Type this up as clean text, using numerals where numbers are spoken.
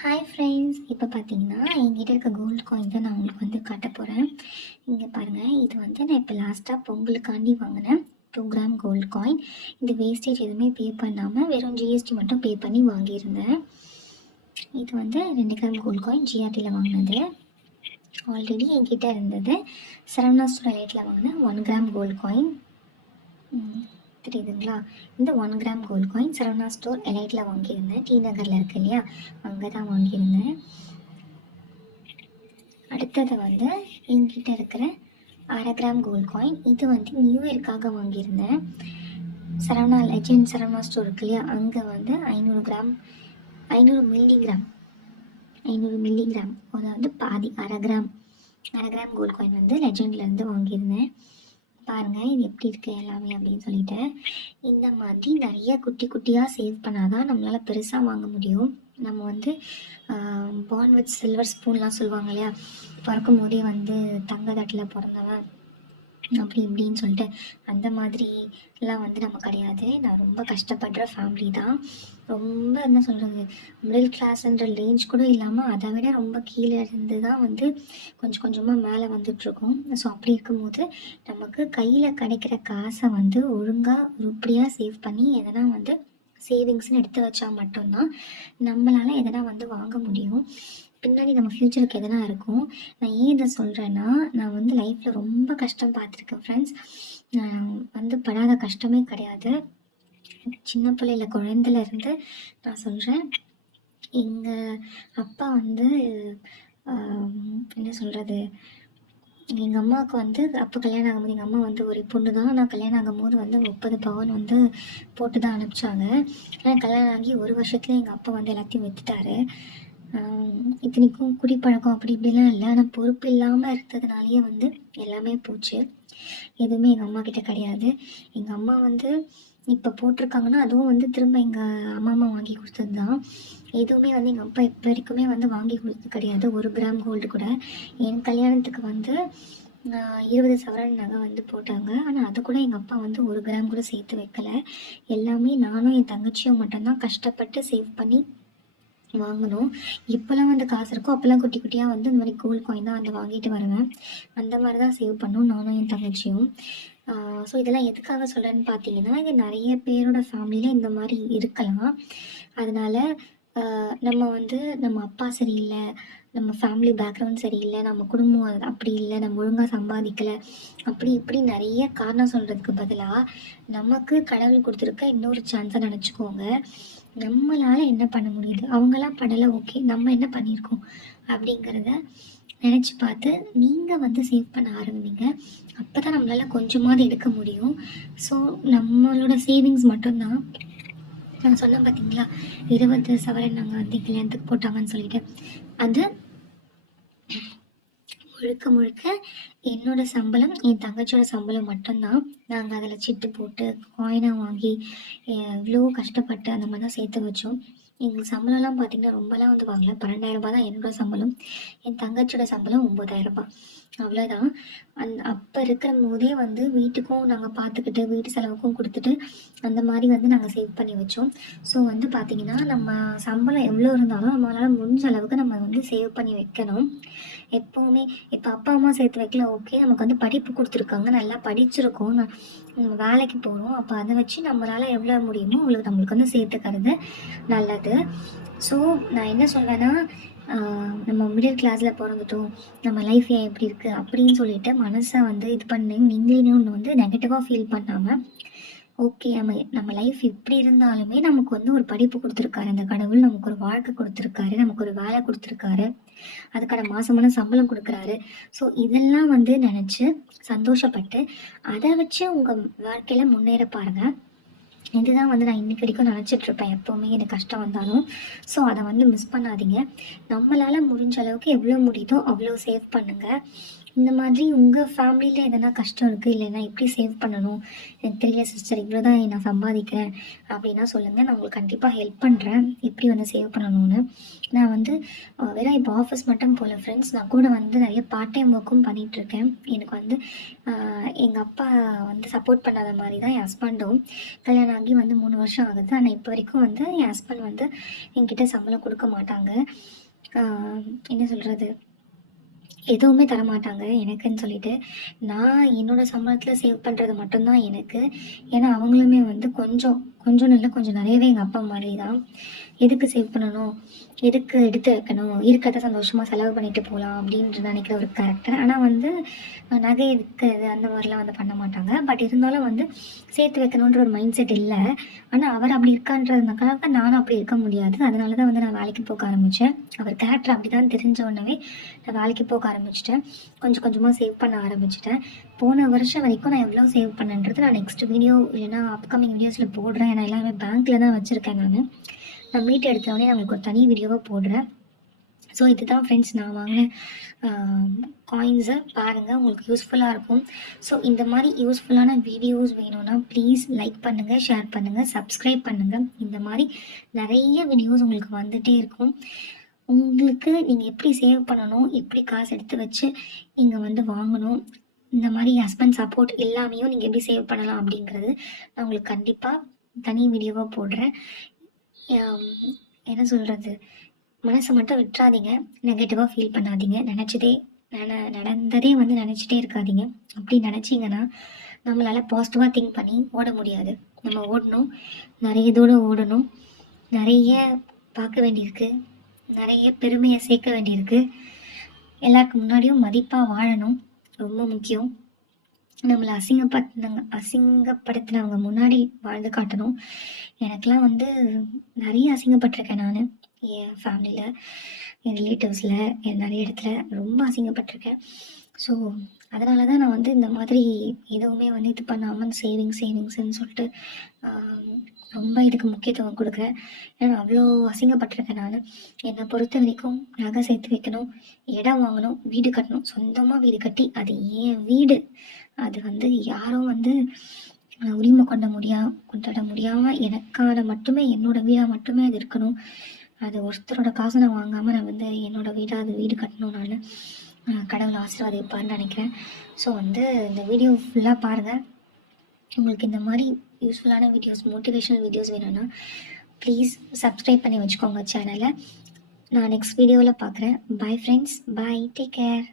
Hi friends, இப்போ பார்த்தீங்கன்னா என்கிட்ட இருக்க கோல்டு காயின் தான் நான் உங்களுக்கு வந்து காட்ட போகிறேன். இங்கே பாருங்கள், இது வந்து நான் இப்போ லாஸ்ட்டாக பொங்கலுக்காண்டி வாங்கினேன் 2 கிராம் கோல்டு காயின். இந்த வேஸ்டேஜ் எதுவுமே பே பண்ணாமல் வெறும் ஜிஎஸ்டி மட்டும் பே பண்ணி வாங்கியிருந்தேன். இது வந்து 2 கிராம் கோல்டு காயின் ஜிஆர்டியில் வாங்கினது. ஆல்ரெடி என்கிட்ட இருந்தது சரவணா ஸ்டோர் எலைட்டில் வாங்கின 1 கிராம் கோல்டு காயின். தெரியுதுங்களா? இந்த 1 gram gold coin Saravana store எலைட்டில் வாங்கியிருந்தேன். டி நகரில் இருக்கு இல்லையா, அங்கே தான் வாங்கியிருந்தேன். அடுத்தது வந்து என்கிட்ட இருக்கிற 1/2 கிராம் கோல்டு காயின். இது வந்து நியூ இயர்க்காக வாங்கியிருந்தேன். சரவணா லெஜெண்ட் சரவணா ஸ்டோர் இருக்கு இல்லையா, அங்கே வந்து 500 மில்லிகிராம் அதாவது பாதி 1/2 கிராம் கோல்டு காயின் வந்து லெஜெண்ட்லேருந்து வாங்கியிருந்தேன். பாருங்கள் இது எப்படி இருக்குது எல்லாமே அப்படின்னு சொல்லிட்டு. இந்த மாதிரி நிறைய குட்டி குட்டியாக சேவ் பண்ணால் தான் நம்மளால் பெருசாக வாங்க முடியும். நம்ம வந்து பார்ன் வித் சில்வர் ஸ்பூன்லாம் சொல்லுவாங்க இல்லையா, பிறக்கும் போதே வந்து தங்க தட்டில் பிறந்தவன் அப்படி இப்படின்னு சொல்லிட்டு, அந்த மாதிரிலாம் வந்து நம்ம கிடையாது. நான் ரொம்ப கஷ்டப்படுற ஃபேமிலி தான். ரொம்ப என்ன சொல்கிறது, மிடில் கிளாஸ்ன்ற ரேஞ்ச் கூட இல்லாமல் அதை விட ரொம்ப கீழே இருந்து தான் வந்து கொஞ்சம் கொஞ்சமாக மேலே வந்துட்ருக்கோம். ஸோ அப்படி இருக்கும்போது நமக்கு கையில் கிடைக்கிற காசை வந்து ஒழுங்காக உருப்படியாக சேவ் பண்ணி எதனா வந்து சேவிங்ஸ்னு எடுத்து வச்சா மட்டும்தான் நம்மளால் எதனா வந்து வாங்க முடியும். பின்னாடி நம்ம ஃப்யூச்சருக்கு எதனா இருக்கும். நான் ஏன் இதை சொல்கிறேன்னா, நான் வந்து லைஃப்பில் ரொம்ப கஷ்டம் பார்த்துருக்கேன் ஃப்ரெண்ட்ஸ். நான் வந்து படாத கஷ்டமே கிடையாது. சின்ன பிள்ளையில குழந்தையிலேருந்து நான் சொல்கிறேன். எங்கள் அப்பா வந்து என்ன சொல்கிறது, எங்கள் அம்மாவுக்கு வந்து அப்போ கல்யாணம் ஆகும்போது எங்கள் அம்மா வந்து ஒரு பொண்ணு தான். நான் கல்யாணம் ஆகும்போது வந்து 30 பவுன் வந்து போட்டு தான் அனுப்பிச்சாங்க. ஆனால் கல்யாணம் ஆகி ஒரு வருஷத்துலேயே எங்கள் அப்பா வந்து எல்லாத்தையும் விற்றுட்டாரு. இத்தனைக்கும் குடிப்பழக்கம் அப்படி இப்படிலாம் இல்லை, ஆனால் பொறுப்பு இல்லாமல் இருந்ததுனாலேயே வந்து எல்லாமே போச்சு. எதுவுமே எங்கள் அம்மா கிட்ட கிடையாது. எங்கள் அம்மா வந்து இப்போ போட்டிருக்காங்கன்னா அதுவும் வந்து திரும்ப எங்கள் அம்மா வாங்கி கொடுத்தது தான். எதுவுமே வந்து எங்கள் அப்பா இப்போ வரைக்குமே வந்து வாங்கி கொடுத்தது கிடையாது. 1 கிராம் கோல்டு கூட. என் கல்யாணத்துக்கு வந்து 20 சவரன் நகை வந்து போட்டாங்க. ஆனால் அது கூட எங்கள் அப்பா வந்து 1 கிராம் கூட சேர்த்து வைக்கலை. எல்லாமே நானும் என் தங்கச்சியும் மட்டும்தான் கஷ்டப்பட்டு சேவ் பண்ணி வாங்கணும். இப்போல்லாம் வந்து காசு இருக்கோ அப்போல்லாம் குட்டி குட்டியாக வந்து இந்த மாதிரி கோல்டு காயின் தான் வந்து வாங்கிட்டு வருவேன். அந்த மாதிரி தான் சேவ் பண்ணோம் நானும் என் தங்கச்சியும். ஸோ இதெல்லாம் எதுக்காக சொல்கிறேன்னு பார்த்தீங்கன்னா, இது நிறைய பேரோட ஃபேமிலியில் இந்த மாதிரி இருக்கலாம். அதனால் நம்ம வந்து நம்ம அப்பா சரியில்லை, நம்ம ஃபேமிலி பேக்ரவுண்ட் சரியில்லை, நம்ம குடும்பம் அப்படி இல்லை, நம்ம ஒழுங்காக சம்பாதிக்கலை, அப்படி இப்படி நிறைய காரணம் சொல்கிறதுக்கு பதிலாக நமக்கு கடவுள் கொடுத்துருக்க இன்னொரு சான்ஸை நினச்சிக்கோங்க. நம்மளால் என்ன பண்ண முடியுது, அவங்களாம் பண்ணலை, ஓகே நம்ம என்ன பண்ணியிருக்கோம் அப்படிங்கிறத நினச்சி பார்த்து நீங்கள் வந்து சேவ் பண்ண ஆரம்பிங்க. அப்போ தான் நம்மளால் கொஞ்சமாவது எடுக்க முடியும். ஸோ நம்மளோட சேவிங்ஸ் மட்டும்தான். நான் சொன்னேன் பார்த்தீங்களா, 20 சவரன் நாங்கள் வந்து கல்யாணத்துக்கு போட்டாங்கன்னு சொல்லிட்டு, அது முழுக்க முழுக்க என்னோட சம்பளம், என் தங்கச்சியோட சம்பளம் மட்டும்தான். நாங்கள் அதில் சிட்டு போட்டு காயினாக வாங்கி எவ்வளோ கஷ்டப்பட்டு அந்த மாதிரி தான் சேர்த்து வச்சோம். எங்களுக்கு சம்பளம்லாம் பார்த்திங்கன்னா ரொம்பலாம் வந்து வாங்கல. 12,000 தான் என்னோட சம்பளம். என் தங்கச்சியோட சம்பளம் 9,000. அவ்வளோதான். அப்போ இருக்கிற போதே வந்து வீட்டுக்கும் நாங்கள் பார்த்துக்கிட்டு வீட்டு செலவுக்கும் கொடுத்துட்டு அந்த மாதிரி வந்து நாங்கள் சேவ் பண்ணி வச்சோம். ஸோ வந்து பார்த்திங்கன்னா நம்ம சம்பளம் எவ்வளோ இருந்தாலும் நம்மளால் முடிஞ்ச அளவுக்கு நம்ம வந்து சேவ் பண்ணி வைக்கணும் எப்போவுமே. இப்போ அப்பா அம்மா சேர்த்து வைக்கல, ஓகே, நமக்கு வந்து படிப்பு கொடுத்துருக்காங்க, நல்லா படிச்சிருக்கோம், நம்ம வேலைக்கு போகிறோம். அப்போ அதை வச்சு நம்மளால் எவ்வளோ முடியுமோ அவ்வளோ நம்மளுக்கு வந்து சேர்த்துக்கிறது நல்லது. ஸோ நான் என்ன சொல்வேன்னா, நம்ம மிடில் கிளாஸில் பிறந்துட்டோம், நம்ம லைஃப் ஏன் எப்படி இருக்குது அப்படின்னு சொல்லிட்டு மனசை வந்து இது பண்ணி நீங்களே ஒன்று வந்து நெகட்டிவாக ஃபீல் பண்ணாமல், ஓகே நம்ம லைஃப் இப்படி இருந்தாலுமே நமக்கு வந்து ஒரு படிப்பு கொடுத்துருக்காரு அந்த கடவுள், நமக்கு ஒரு வாழ்க்கை கொடுத்துருக்காரு, நமக்கு ஒரு வேலை கொடுத்துருக்காரு, அதுக்கான மாதமான சம்பளம் கொடுக்குறாரு. ஸோ இதெல்லாம் வந்து நினச்சி சந்தோஷப்பட்டு அதை வச்சு உங்கள் வாழ்க்கையில் முன்னேற பாருங்கள். இதுதான் வந்து நான் இன்றைக்கி வரைக்கும் நினச்சிட்ருப்பேன் எப்போவுமே எனக்கு கஷ்டம் வந்தாலும். ஸோ அதை வந்து மிஸ் பண்ணாதீங்க. நம்மளால் முடிஞ்ச அளவுக்கு எவ்வளோ முடியுதோ அவ்வளோ சேவ் பண்ணுங்கள். இந்த மாதிரி உங்கள் ஃபேமிலியில் எதனா கஷ்டம் இருக்குது, இல்லைன்னா எப்படி சேவ் பண்ணணும் எனக்கு தெரியல சிஸ்டர், இவ்வளோ தான் நான் சம்பாதிக்கிறேன் அப்படின்னா சொல்லுங்கள், நான் உங்களுக்கு கண்டிப்பாக ஹெல்ப் பண்ணுறேன் எப்படி வந்து சேவ் பண்ணணும்னு. நான் வந்து வெறும் இப்போ ஆஃபீஸ் மட்டும் போகல ஃப்ரெண்ட்ஸ், நான் கூட வந்து நிறைய பார்ட் டைம் ஒர்க்கும் பண்ணிகிட்ருக்கேன். எனக்கு வந்து எங்கள் அப்பா வந்து சப்போர்ட் பண்ணாத மாதிரி தான் என் ஹஸ்பண்டும். கல்யாணம் ஆகி வந்து 3 வருஷம் ஆகுது. ஆனால் இப்போ வரைக்கும் வந்து என் ஹஸ்பண்ட் வந்து என்கிட்ட சம்பளம் கொடுக்க மாட்டாங்க. என்ன சொல்கிறது, எதுவுமே தரமாட்டாங்க எனக்குன்னு சொல்லிட்டு. நான் என்னோடய சம்பளத்தில் சேவ் பண்ணுறது மட்டும்தான் எனக்கு. ஏன்னா அவங்களுமே வந்து கொஞ்சம் கொஞ்சம் இல்லை, கொஞ்சம் நிறையவே எங்கள் அப்பா மாதிரி தான். எதுக்கு சேவ் பண்ணணும், எதுக்கு எடுத்து வைக்கணும், இருக்கிறத சந்தோஷமாக செலவு பண்ணிட்டு போகலாம் அப்படின்ற நினைக்கிற ஒரு கேரக்டர். ஆனால் வந்து நகையை விற்கிறது அந்த மாதிரிலாம் வந்து பண்ண மாட்டாங்க. பட் இருந்தாலும் வந்து சேர்த்து வைக்கணுன்ற ஒரு மைண்ட் செட் இல்லை. ஆனால் அவர் அப்படி இருக்கான்றதுனால நானும் அப்படி இருக்க முடியாது. அதனால தான் வந்து நான் வேலைக்கு போக ஆரம்பித்தேன். அவர் கேரக்டர் அப்படி தான் தெரிஞ்ச உடனே நான் வேலைக்கு போக ஆரம்பிச்சிட்டேன். கொஞ்சம் கொஞ்சமாக சேவ் பண்ண ஆரம்பிச்சிட்டேன். போன வருஷம் வரைக்கும் நான் எவ்வளோ சேவ் பண்ணேன்றது நான் நெக்ஸ்ட் வீடியோ இல்லைன்னா அப்கமிங் வீடியோஸில் போடுறேன். நான் எல்லாமே பேங்க்கில் தான் வச்சுருக்கேன். நான் மீட் எடுத்தவொடனே நான் உங்களுக்கு ஒரு தனி வீடியோவாக போடுறேன். ஸோ இதுதான் ஃப்ரெண்ட்ஸ் நான் வாங்கின காயின்ஸை பாருங்கள், உங்களுக்கு யூஸ்ஃபுல்லாக இருக்கும். ஸோ இந்த மாதிரி யூஸ்ஃபுல்லான வீடியோஸ் வேணும்னா ப்ளீஸ் லைக் பண்ணுங்கள், ஷேர் பண்ணுங்கள், சப்ஸ்கிரைப் பண்ணுங்கள். இந்த மாதிரி நிறைய வீடியோஸ் உங்களுக்கு வந்துகிட்டே இருக்கும். உங்களுக்கு நீங்கள் எப்படி சேவ் பண்ணணும், எப்படி காசு எடுத்து வச்சு நீங்கள் வந்து வாங்கணும், இந்த மாதிரி ஹஸ்பண்ட் சப்போர்ட் இல்லாமையும் நீங்கள் எப்படி சேவ் பண்ணலாம் அப்படிங்கிறது நான் உங்களுக்கு கண்டிப்பாக தனி வீடியோவாக போடுறேன். என்ன சொல்கிறது, மனசை மட்டும் விட்டுறாதீங்க, நெகட்டிவாக ஃபீல் பண்ணாதீங்க, நடந்ததே வந்து நினச்சிட்டே இருக்காதீங்க. அப்படி நினச்சிங்கன்னா நம்மளால் பாசிட்டிவாக திங்க் பண்ணி ஓட முடியாது. நம்ம ஓடணும், நிறைய தூரம் ஓடணும், நிறைய பார்க்க வேண்டியிருக்கு, நிறைய பெருமையை சேர்க்க வேண்டியிருக்கு, எல்லாருக்கும் முன்னாடியும் மதிப்பாக வாழணும், ரொம்ப முக்கியம். நம்மளை அசிங்கப்படுத்தினவங்க முன்னாடி வாழ்ந்து காட்டணும். எனக்கெலாம் வந்து நிறைய அசிங்கப்பட்டிருக்கேன் நான், என் ஃபேமிலியில், என் ரிலேட்டிவ்ஸில், நிறைய இடத்துல ரொம்ப அசிங்கப்பட்டிருக்கேன். ஸோ அதனால தான் நான் வந்து இந்த மாதிரி எதுவுமே வந்து இது பண்ணாமல் சேவிங்ஸ்ன்னு சொல்லிட்டு ரொம்ப இதுக்கு முக்கியத்துவம் கொடுக்குறேன். ஏன்னா அவ்வளோ அசிங்கப்பட்டிருக்கேன் நான். என்னை பொறுத்த வரைக்கும் நகை சேர்த்து வைக்கணும், இடம் வாங்கணும், வீடு கட்டணும், சொந்தமாக வீடு கட்டி அது என் வீடு, அது வந்து யாரும் வந்து உரிமை கொண்டாட முடியாமல் எனக்கான மட்டுமே, என்னோடய வீடாக மட்டுமே அது இருக்கணும். அது ஒருத்தரோட காசை நான் வாங்காமல் நான் வந்து என்னோடய வீடாக அது வீடு கட்டணும். நான் கடவுளை ஆசீர்வாதிப்பார்னு நினைக்கிறேன். ஸோ வந்து இந்த வீடியோ ஃபுல்லாக பாருங்கள். உங்களுக்கு இந்த மாதிரி யூஸ்ஃபுல்லான வீடியோஸ், மோட்டிவேஷனல் வீடியோஸ் வேணும்னா ப்ளீஸ் சப்ஸ்கிரைப் பண்ணி வச்சுக்கோங்க சேனலை. நான் நெக்ஸ்ட் வீடியோவில் பார்க்குறேன். Bye friends, bye, take care.